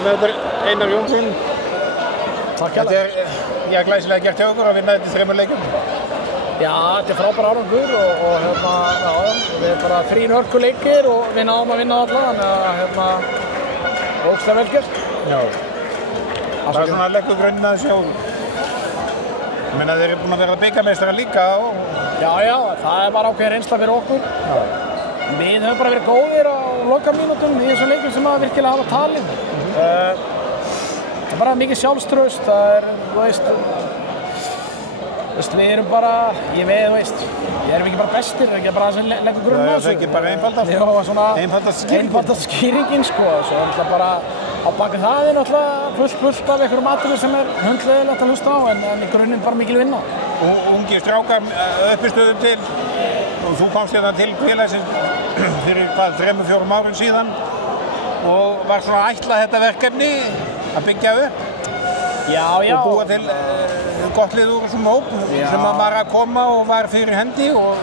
mikið með þetta Einar Jónsson. Takk hérlega. Þetta er glæsilega gert hjá okkur að vinna þetta í 3 leikjum. Já, þetta er frábær árangur og við erum bara 3 hörkuleikir og við náum að vinna alla, þannig að ógeðslega vel gert. Já. Það er svona að leggja grunninn að sjá. Ég meina þeir eru búin að vera bikarmeistarar líka og... Já, það er bara ákveðin reynsla fyrir okkur. Já. Við höfum bara verið góðir á lokamínútum í þessum leikjum sem að virkilega hafa talið. Það er bara mikið sjálfstraust, það er, þú veist, við erum bara, ég erum ekki bara bestir, ekki bara sem leggur grunn á þessu. Það er ekki bara einfaldast. Já, svona einfaldast skýringin, sko. Svo er það bara á baki það er náttúrulega fullt af einhverjum atriðum sem er hundleiðilegt að hlusta á, en í grunninn bara mikil vinna. Ungir strákar uppistöðu til, og þú komst hérna til félagsins fyrir 3-4 árum síðan og var svona að ætla þetta verkefni að byggja upp. Já. Og búa til gott lið úr þessum hóp sem að var að koma og var fyrir hendi og